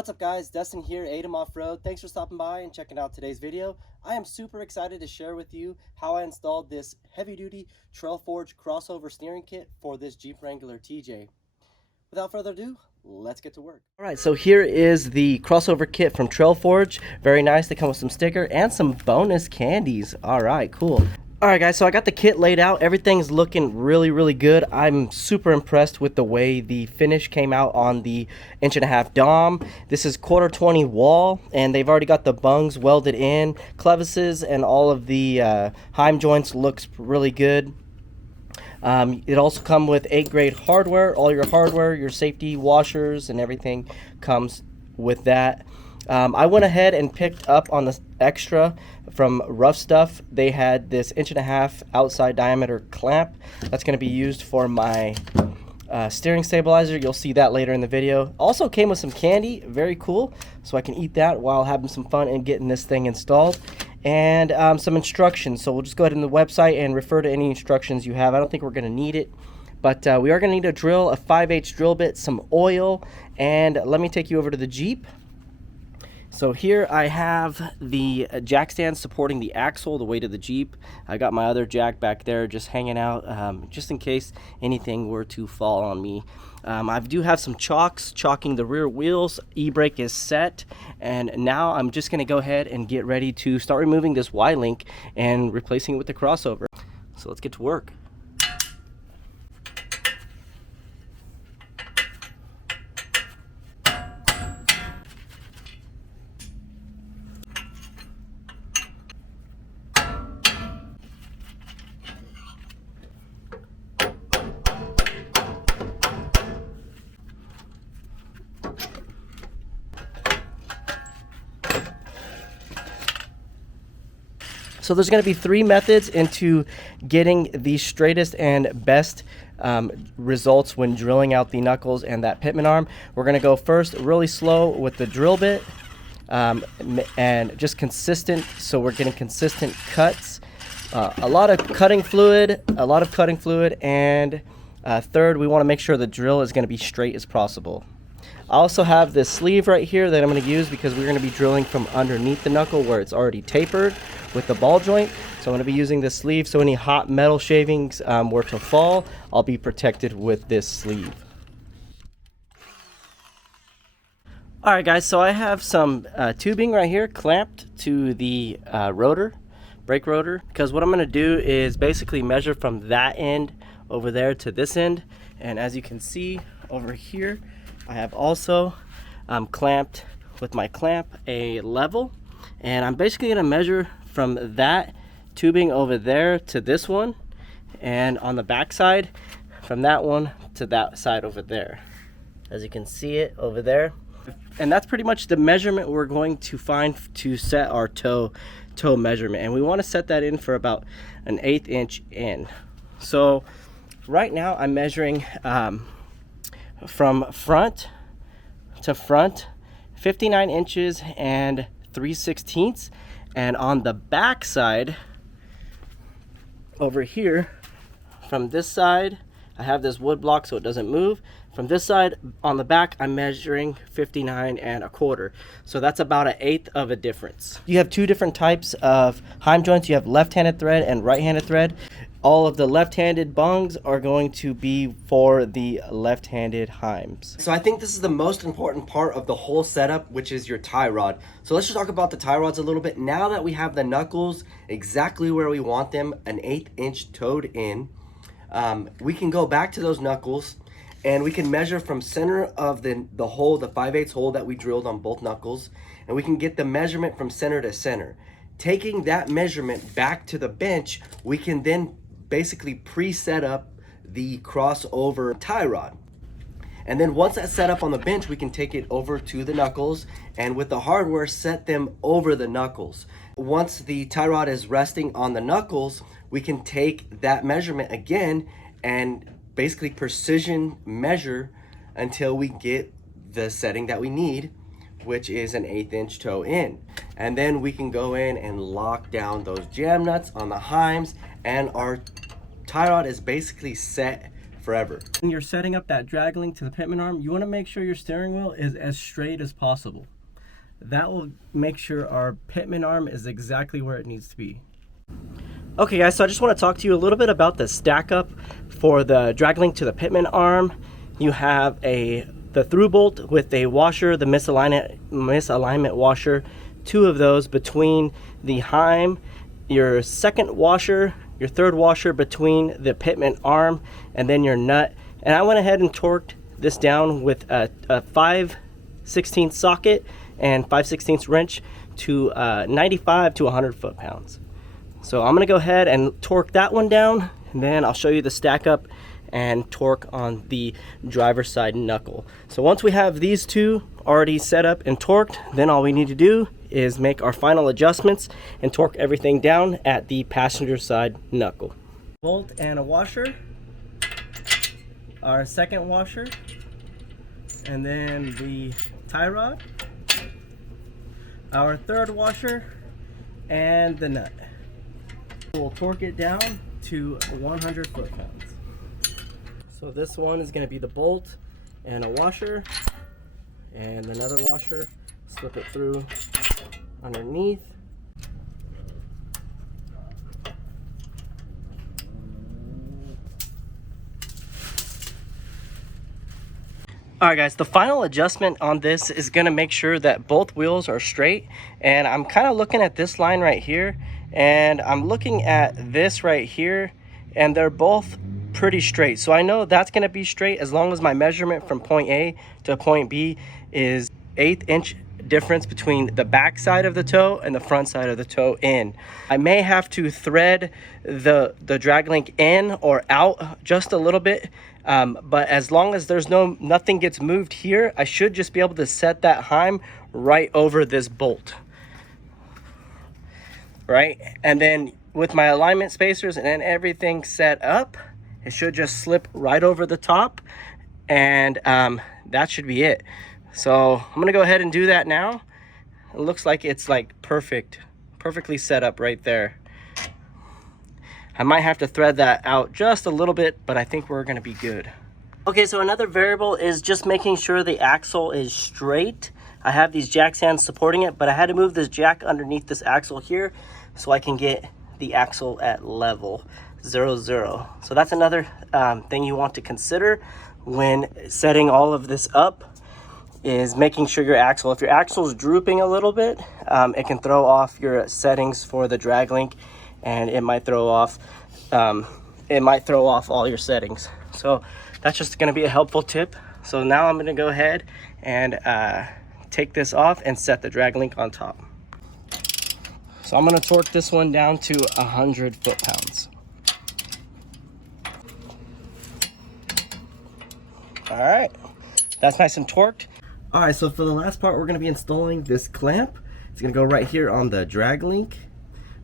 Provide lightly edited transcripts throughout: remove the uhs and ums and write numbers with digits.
What's up guys, Dustin here, ATEM Off-Road. Thanks for stopping by and checking out today's video. I am super excited to share with you how I installed this heavy-duty Trailforge crossover steering kit for this Jeep Wrangler TJ. Without further ado, let's get to work. Alright, so here is the crossover kit from Trailforge. Very nice. They come with some sticker and some bonus candies. Alright, cool. Alright guys, so I got the kit laid out. Everything's looking really good. I'm super impressed with the way the finish came out on the 1.5" dom. This is 1/4 wall, and they've already got the bungs welded in. Clevises and all of the heim joints looks really good. It also comes with 8th grade hardware. All your hardware, your safety washers and everything comes with that. I went ahead and picked up on the extra from Rough Stuff. They had this 1.5" outside diameter clamp that's going to be used for my steering stabilizer. You'll see that later in the video. Also came with some candy, very cool, so I can eat that while having some fun and getting this thing installed. And some instructions, so we'll just go ahead in the website and refer to any instructions you have. I don't think we're going to need it, but we are going to need a drill, a 5/8 drill bit, some oil, and let me take you over to the Jeep. So here I have the jack stand supporting the axle, the weight of the Jeep. I got my other jack back there just hanging out, just in case anything were to fall on me. I do have some chalking the rear wheels. E-brake is set, and now I'm just going to go ahead and get ready to start removing this Y-link and replacing it with the crossover. So let's get to work. So there's going to be 3 methods into getting the straightest and best results when drilling out the knuckles and that Pitman arm. We're going to go first really slow with the drill bit and just consistent, so we're getting consistent cuts. A lot of cutting fluid, and third, we want to make sure the drill is going to be straight as possible. I also have this sleeve right here that I'm going to use because we're going to be drilling from underneath the knuckle where it's already tapered with the ball joint. So I'm going to be using this sleeve, so any hot metal shavings were to fall, I'll be protected with this sleeve. Alright guys, so I have some tubing right here clamped to the brake rotor, because what I'm going to do is basically measure from that end over there to this end. And as you can see over here, I have also clamped with my clamp a level, and I'm basically going to measure from that tubing over there to this one, and on the back side from that one to that side over there, as you can see it over there. And that's pretty much the measurement we're going to find to set our toe measurement, and we want to set that in for about an 1/8 inch in. So right now I'm measuring from front to front 59 inches and 3/16, and on the back side over here, from this side I have this wood block so it doesn't move. From this side on the back I'm measuring 59 1/4, so that's about an 1/8 of a difference. You have 2 different types of heim joints. You have left-handed thread and right-handed thread. All of the left-handed bungs are going to be for the left-handed heims. So I think this is the most important part of the whole setup, which is your tie rod. So let's just talk about the tie rods a little bit. Now that we have the knuckles exactly where we want them, an 1/8 inch toed in, we can go back to those knuckles and we can measure from center of the hole, the 5/8 hole that we drilled on both knuckles, and we can get the measurement from center to center. Taking that measurement back to the bench, we can then basically pre-set up the crossover tie rod. And then once that's set up on the bench, we can take it over to the knuckles, and with the hardware set them over the knuckles. Once the tie rod is resting on the knuckles, we can take that measurement again and basically precision measure until we get the setting that we need, which is an 1/8 inch toe in. And then we can go in and lock down those jam nuts on the heims, and our tie rod is basically set forever. When you're setting up that drag link to the Pitman arm, you want to make sure your steering wheel is as straight as possible. That will make sure our Pitman arm is exactly where it needs to be. Okay guys, so I just want to talk to you a little bit about the stack up for the drag link to the Pitman arm. You have the through bolt with a washer, the misalignment washer, 2 of those between the heim, your second washer, your third washer between the Pitman arm, and then your nut. And I went ahead and torqued this down with a 5/16 socket and 5/16 wrench to 95 to 100 foot-pounds. So I'm gonna go ahead and torque that one down, and then I'll show you the stack up and torque on the driver's side knuckle. So once we have these 2 already set up and torqued, then all we need to do is make our final adjustments and torque everything down at the passenger side knuckle. Bolt and a washer, our second washer, and then the tie rod, our third washer, and the nut. We'll torque it down to 100 foot-pounds. So this one is going to be the bolt and a washer, and another washer. Slip it through underneath. Alright guys, the final adjustment on this is going to make sure that both wheels are straight, and I'm kind of looking at this line right here, and I'm looking at this right here, and they're both pretty straight. So I know that's going to be straight as long as my measurement from point A to point B is 1/8 inch difference between the back side of the toe and the front side of the toe in. I may have to thread the drag link in or out just a little bit, but as long as there's nothing gets moved here, I should just be able to set that heim right over this bolt, right? And then with my alignment spacers and then everything set up, it should just slip right over the top, and that should be it. So I'm gonna go ahead and do that now. It looks like it's like perfectly set up right there. I might have to thread that out just a little bit, but I think we're gonna be good. Okay, so another variable is just making sure the axle is straight. I have these jack stands supporting it, but I had to move this jack underneath this axle here so I can get the axle at level 0, 0. So that's another thing you want to consider when setting all of this up, is making sure your axle, if your axle is drooping a little bit, it can throw off your settings for the drag link, and it might throw off all your settings. So that's just going to be a helpful tip. So now I'm going to go ahead and take this off and set the drag link on top. So I'm going to torque this one down to 100 foot-pounds. All right, that's nice and torqued. All right, so for the last part, we're going to be installing this clamp. It's going to go right here on the drag link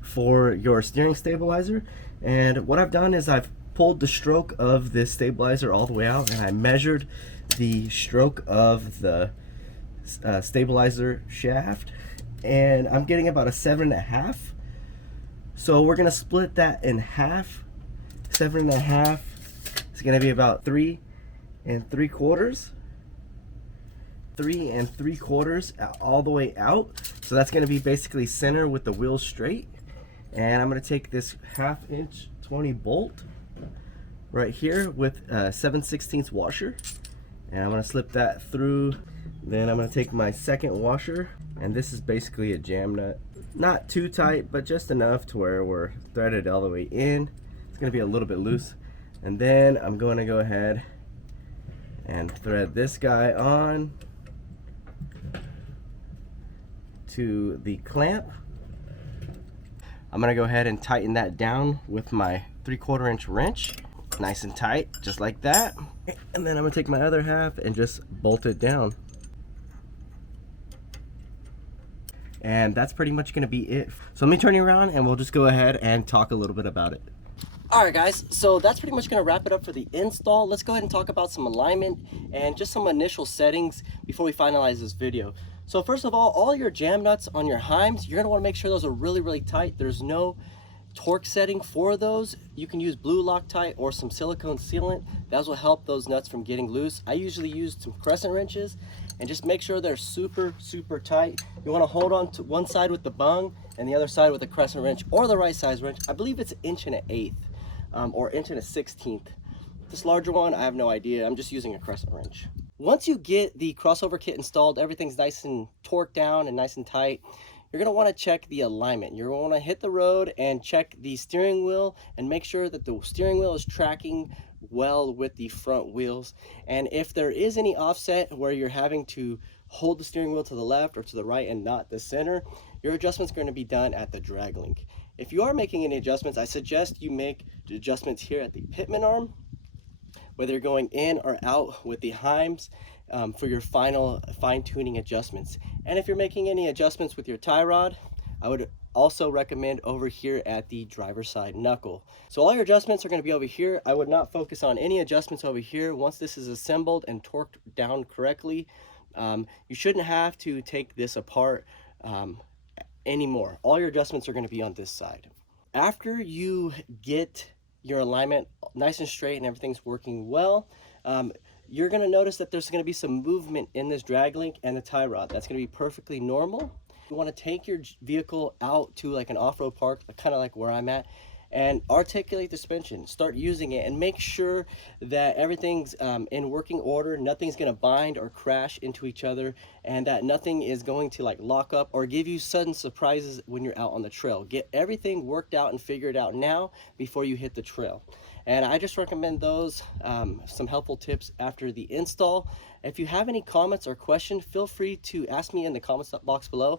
for your steering stabilizer. And what I've done is I've pulled the stroke of this stabilizer all the way out, and I measured the stroke of the stabilizer shaft, and I'm getting about a 7.5. So we're going to split that in half. 7.5 is going to be about 3 3/4. 3 3/4 all the way out. So that's going to be basically center with the wheels straight. And I'm going to take this 1/2 inch 20 bolt right here with a 7/16 washer, and I'm going to slip that through. Then I'm going to take my second washer, and this is basically a jam nut, not too tight but just enough to where we're threaded all the way in. It's going to be a little bit loose. And then I'm going to go ahead and thread this guy on to the clamp. I'm gonna go ahead and tighten that down with my 3/4 inch wrench, nice and tight, just like that. And then I'm gonna take my other half and just bolt it down. And that's pretty much gonna be it. So let me turn you around and we'll just go ahead and talk a little bit about it. Alright guys, so that's pretty much going to wrap it up for the install. Let's go ahead and talk about some alignment and just some initial settings before we finalize this video. So first of all your jam nuts on your heims, you're going to want to make sure those are really tight. There's no torque setting for those, you can use blue Loctite or some silicone sealant. That will help those nuts from getting loose. I usually use some crescent wrenches and just make sure they're super tight. You want to hold on to one side with the bung and the other side with a crescent wrench or the right size wrench. I believe it's 1 1/8 or 1 1/16. This larger one, I have no idea. I'm just using a crescent wrench. Once you get the crossover kit installed, everything's nice and torqued down and nice and tight, you're going to want to check the alignment. You're going to want to hit the road and check the steering wheel and make sure that the steering wheel is tracking well with the front wheels. And if there is any offset where you're having to hold the steering wheel to the left or to the right and not the center, your adjustment's going to be done at the drag link. If you are making any adjustments, I suggest you make adjustments here at the Pitman arm, whether you're going in or out with the Heims, for your final fine-tuning adjustments. And if you're making any adjustments with your tie rod, I would also recommend over here at the driver's side knuckle. So all your adjustments are going to be over here. I would not focus on any adjustments over here. Once this is assembled and torqued down correctly, you shouldn't have to take this apart anymore. All your adjustments are going to be on this side. After you get your alignment nice and straight and everything's working well, you're going to notice that there's going to be some movement in this drag link and the tie rod. That's going to be perfectly normal. You want to take your vehicle out to like an off-road park, kind of like where I'm at, and articulate the suspension. Start using it and make sure that everything's in working order. Nothing's going to bind or crash into each other, and that nothing is going to like lock up or give you sudden surprises when you're out on the trail. Get everything worked out and figured out now before you hit the trail. And I just recommend those, some helpful tips after the install. If you have any comments or questions, feel free to ask me in the comments box below.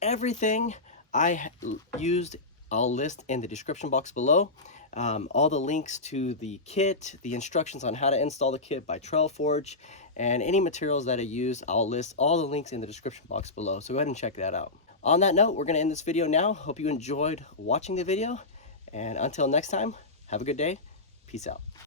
Everything I used, I'll list in the description box below. All the links to the kit, the instructions on how to install the kit by Trailforge, and any materials that I use, I'll list all the links in the description box below. So go ahead and check that out. On that note, we're going to end this video now. Hope you enjoyed watching the video. And until next time, have a good day. Peace out.